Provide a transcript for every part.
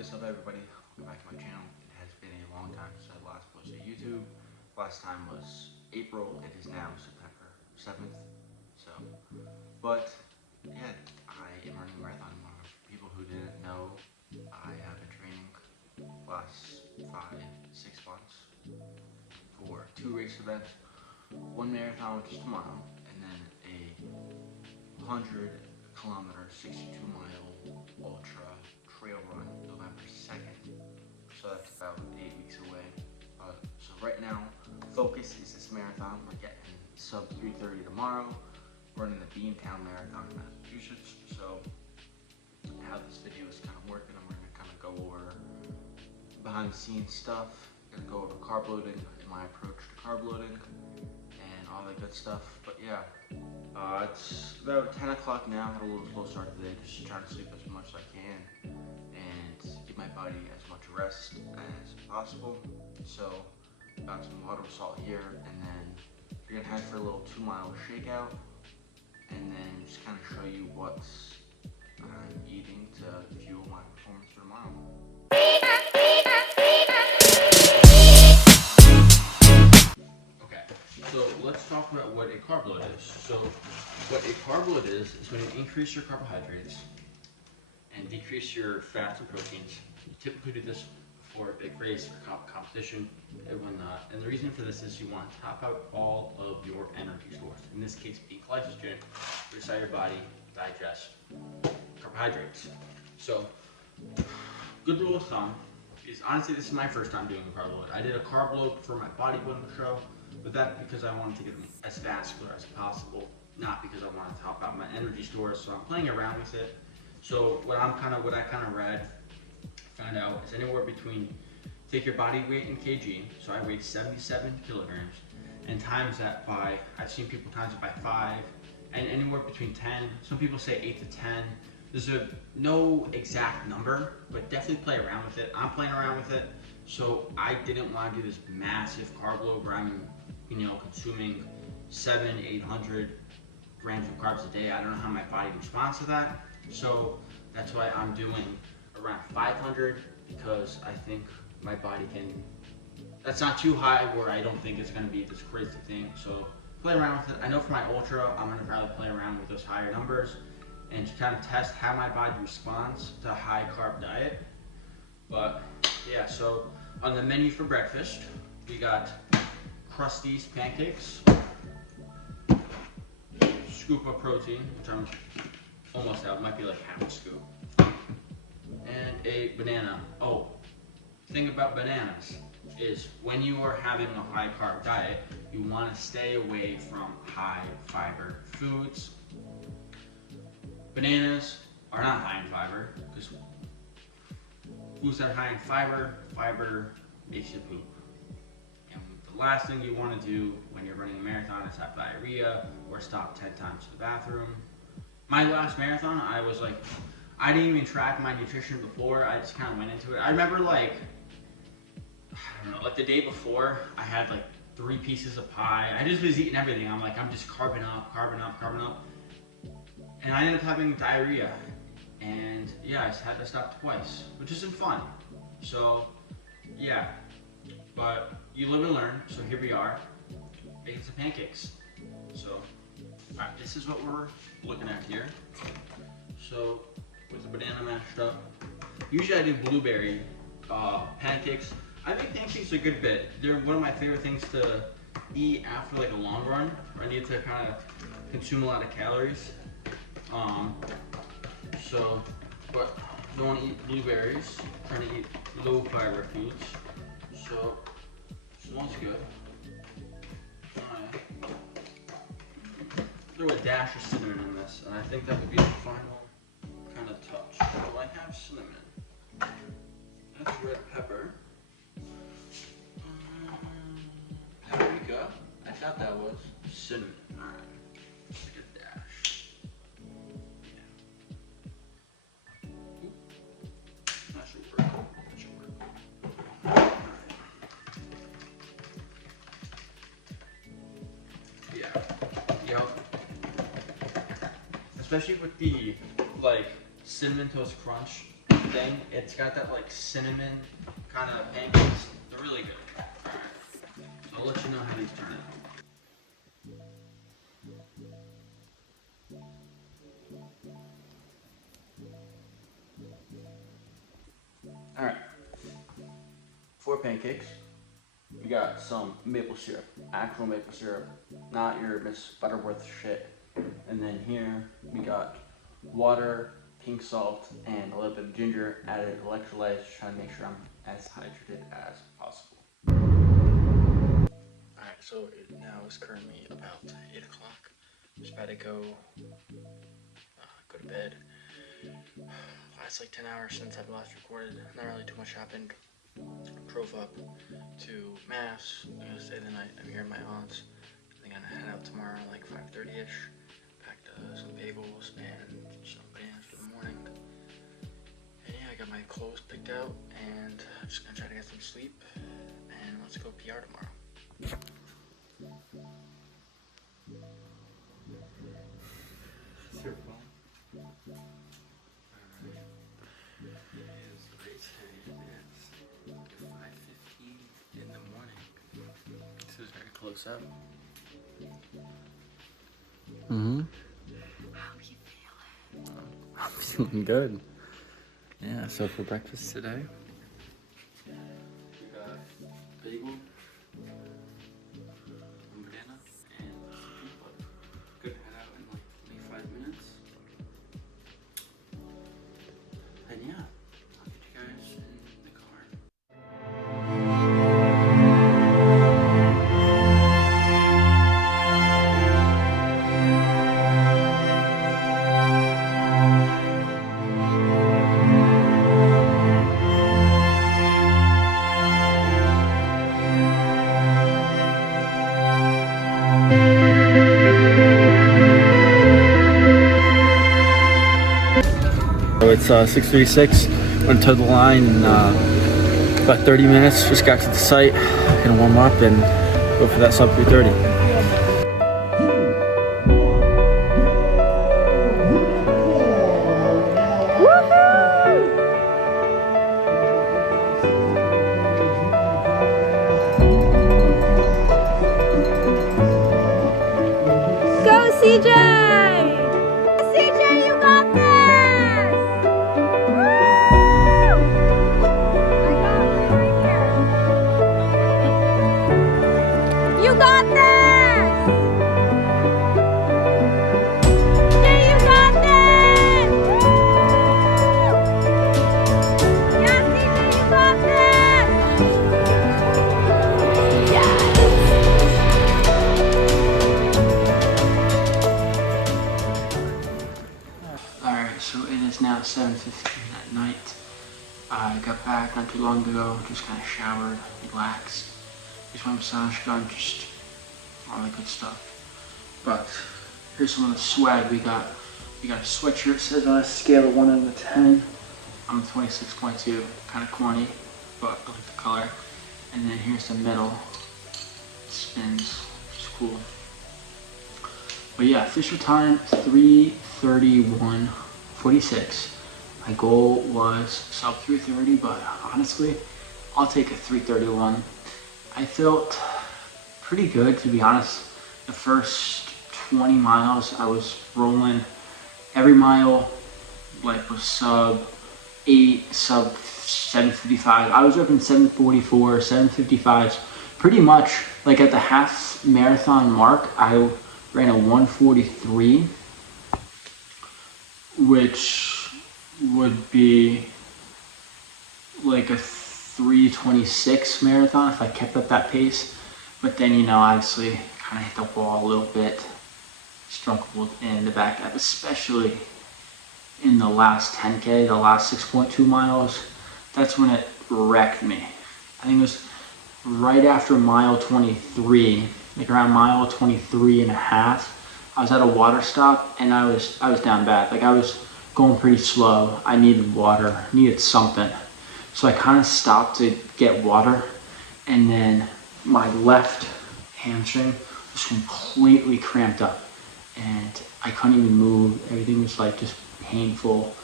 What is up, everybody? Welcome back to my channel. It has been a long time since I last posted to YouTube. Last time was April. It is now September 7th. But yeah, I am running a marathon tomorrow. People who didn't know, I have been training last 5-6 months for 2 race events, 1 marathon, which is tomorrow, and then a 100-kilometer, 62-mile ultra trail run November 2nd. So that's about 8 weeks away. So right now, focus is this marathon. We're getting sub 3:30 tomorrow. We're running the Beantown Marathon in Massachusetts. So how this video is kind of working, and we're going to kind of go over behind the scenes stuff. We're going to go over carb loading and my approach to carb loading and all that good stuff. But yeah, it's about 10 o'clock now. I had a little slow start today, just trying to sleep as much as I can and give my body as much rest as possible. So got some water with salt here, and then we're gonna head for a little 2-mile shakeout, and then just kind of show you what I'm eating to fuel my performance for tomorrow. Okay, so let's talk about what a carb load is. So what a carb load is when you increase your carbohydrates and decrease your fats and proteins. You typically do this before a big race or competition and whatnot. And the reason for this is you want to top out all of your energy stores. In this case, being glycogen, which is how your body digests carbohydrates. So, good rule of thumb is, honestly, this is my first time doing a carb load. I did a carb load for my bodybuilding show, but that's because I wanted to get as vascular as possible, not because I wanted to help out my energy stores. So I'm playing around with it. So what I kind of read, found out, is anywhere between, take your body weight in kg, so I weighed 77 kilograms, and times that by, I've seen people times it by 5, and anywhere between 10, some people say 8 to 10. There's no exact number, but definitely play around with it. I'm playing around with it, so I didn't want to do this massive carb load where I'm, consuming 700-800 grams of carbs a day. I don't know how my body responds to that. So that's why I'm doing around 500, because I think my body can, that's not too high where I don't think it's going to be this crazy thing. So play around with it. I know for my ultra, I'm going to probably play around with those higher numbers and to kind of test how my body responds to a high carb diet. But yeah, so on the menu for breakfast, we got Krusty's pancakes, scoop of protein, which I'm almost out, might be like half a scoop, and a banana. Oh, thing about bananas is when you are having a high carb diet, you want to stay away from high fiber foods. Bananas are not high in fiber, because foods that are high in fiber makes you poop. And the last thing you want to do when you're running a marathon is have diarrhea or stop 10 times to the bathroom. My last marathon, I didn't even track my nutrition before. I just kind of went into it. I remember like the day before, I had like 3 pieces of pie. I just was eating everything. I'm just carbing up. And I ended up having diarrhea. And yeah, I just had to stop twice, which isn't fun. So yeah, but you live and learn. So here we are, making some pancakes. So, alright, this is what we're looking at here. So, with the banana mashed up. Usually I do blueberry pancakes. I make pancakes a good bit. They're one of my favorite things to eat after like a long run, where I need to kind of consume a lot of calories. But don't want to eat blueberries. I'm trying to eat low fiber foods. So, smells good. Throw a dash of cinnamon in this, and I think that would be the final kind of touch. So I have cinnamon. That's red pepper. Paprika. I thought that was cinnamon. Alright. Take a dash. Yeah. Oop. That should work. Alright. Yeah. Yep. Especially with the cinnamon toast crunch thing. It's got that like cinnamon kind of pancakes. They're really good. Alright. So I'll let you know how these turn out. Alright. 4 pancakes. We got some maple syrup, actual maple syrup, not your Miss Butterworth shit. And then here we got water, pink salt, and a little bit of ginger, added electrolytes, trying to make sure I'm as hydrated as possible. Alright, so it now is currently about 8 o'clock. Just about to go to bed. It's like 10 hours since I've last recorded. Not really too much happened. Drove up to Mass. I'm gonna stay the night. I'm here at my aunt's. I'm gonna head out tomorrow like 5:30ish. Packed some bagels and some bananas for the morning. And yeah, I got my clothes picked out and I'm just gonna try to get some sleep. And let's go PR tomorrow. It's your phone. Close up. Mm-hmm. How you feeling? I'm feeling good. Yeah, so for breakfast today, we got bagel, banana, and some peanut butter. Good to head out in like 5 minutes. And yeah, I'll get you guys in the car. so it's 6:36. Went to the line in about 30 minutes. Just got to the site. Gonna warm up and go for that sub 3:30. Go CJ! CJ, you got this! Woo! I got it right here. You got this! Yeah, you got this! Woo! Yeah, CJ, you got this! Yes! Alright, so it is now 7:15 at night. I got back not too long ago, just kind of showered, relaxed, just my massage gun, just all that good stuff. But here's some of the swag we got. We got a sweatshirt, says on a scale of 1 out of 10. I'm 26.2, kind of corny, but I like the color. And then here's the medal. It spins, which is cool. But yeah, official time 3:31:46. My goal was sub 3:30, but honestly, I'll take a 3:31. I felt pretty good, to be honest. The first 20 miles, I was rolling. Every mile, like, was sub 8, sub 7:55. I was ripping 7:44, 7:55s. Pretty much, like at the half marathon mark, I ran a 1:43, which would be like a 3:26 marathon if I kept up that pace. But then, you know, obviously kind of hit the wall a little bit, struggled in the back up, especially in the last 10K, the last 6.2 miles. That's when it wrecked me. I think it was right after mile 23, like around mile 23 and a half. I was at a water stop and I was down bad. Like I was going pretty slow. I needed water, needed something. So I kind of stopped to get water, and then my left hamstring was completely cramped up and I couldn't even move. Everything was like just painful.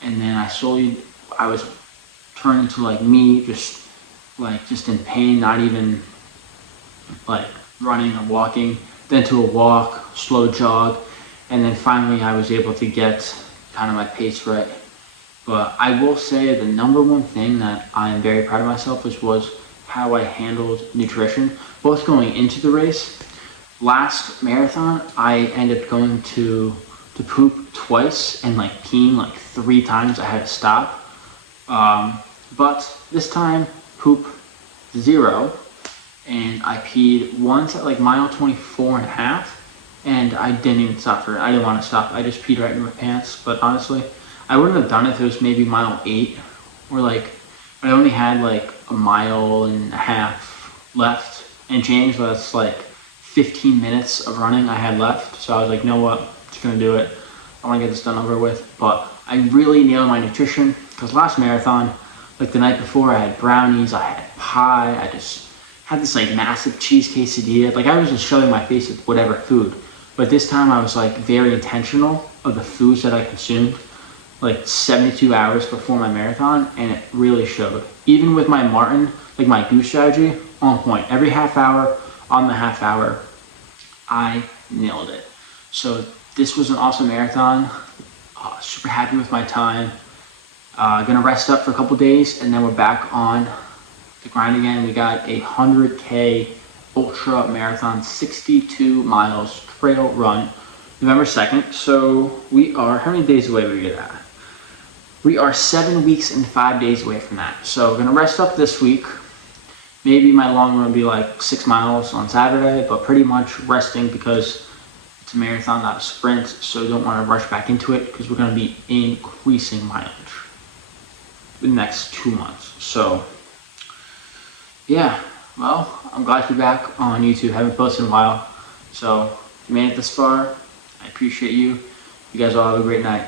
And then I I was turned into like me, just in pain, not even like running or walking, then to a walk, slow jog, and then finally I was able to get kind of my pace right. But I will say the number one thing that I am very proud of myself was how I handled nutrition, both going into the race. Last marathon, I ended up going to poop twice and like peeing like 3 times. I had to stop. But this time, poop 0, and I peed once at like mile 24 and a half, and I didn't even stop for it. I didn't want to stop. I just peed right in my pants. But honestly, I wouldn't have done it if it was maybe mile 8, or like, I only had like a mile and a half left and change. So that's like 15 minutes of running I had left. So I was like, you know what, I'm just gonna do it. I want to get this done over with. But I really nailed my nutrition, because last marathon, like the night before, I had brownies, I had pie, I just had this like massive cheese quesadilla. Like I was just shoving my face with whatever food. But this time I was like very intentional of the foods that I consumed, like 72 hours before my marathon, and it really showed. Even with my Martin, like my goose strategy, on point. Every half hour, on the half hour, I nailed it. So this was an awesome marathon. Super happy with my time. Gonna rest up for a couple days, and then we're back on the grind again. We got a 100K ultra marathon, 62 miles trail run, November 2nd. So we are, how many days away we get at? We are 7 weeks and 5 days away from that. So we're gonna rest up this week. Maybe my long run will be like 6 miles on Saturday, but pretty much resting because it's a marathon, not a sprint. So don't want to rush back into it, because we're gonna be increasing mileage the next 2 months. So yeah, well, I'm glad to be back on YouTube. Haven't posted in a while. So if you made it this far, I appreciate you. You guys all have a great night.